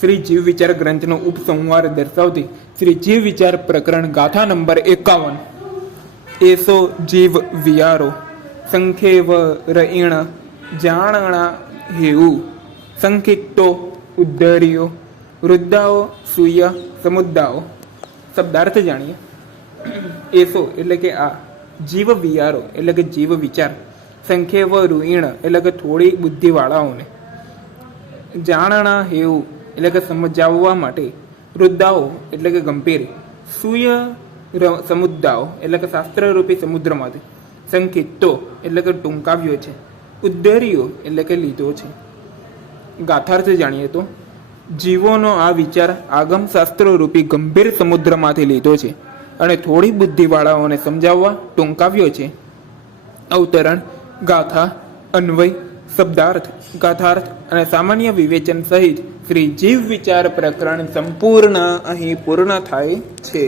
શ્રી જીવ વિચાર ગ્રંથનો ઉપસંહાર દર્શાવતી શ્રી જીવ વિચાર પ્રકરણ ગાથા નંબર 51। એસો જીવ વિયારો સંખેવ રઈણ જાણણા હેવું સંખિક્તો ઉદ્ધર્યો વૃદ્ધાઓ સૂય સમુદ્દાઓ। શબ્દાર્થ જાણીએ। એસો એટલે કે આ, જીવ વિયારો એટલે કે જીવ વિચાર, સંખ્યેવ રૂઈણ એટલે કે થોડી બુદ્ધિવાળાઓને, જાણણા હેવું એટલે કે સમજાવવા માટે, વૃદ્ધાઓ એટલે કે ગંભીર, સૂય સમુદ્દાઓ એટલે કે શાસ્ત્રરૂપી સમુદ્રમાંથી, સંખિતો એટલે કે ટૂંકાવ્યો છે, ઉદ્ધર્યો એટલે કે લીધો છે। ગાથાર્થ જાણીએ તો જીવોનો આ વિચાર આગમ શાસ્ત્રો રૂપી ગંભીર સમુદ્રમાંથી લીધો છે અને થોડી બુદ્ધિવાળાઓને સમજાવવા ટૂંકાવ્યો છે। અવતરણ, ગાથા, અન્વય, શબ્દાર્થ, ગાથાર્થ અને સામાન્ય વિવેચન સહિત શ્રી જીવ વિચાર પ્રકરણ સંપૂર્ણ અહીં પૂર્ણ થાય છે।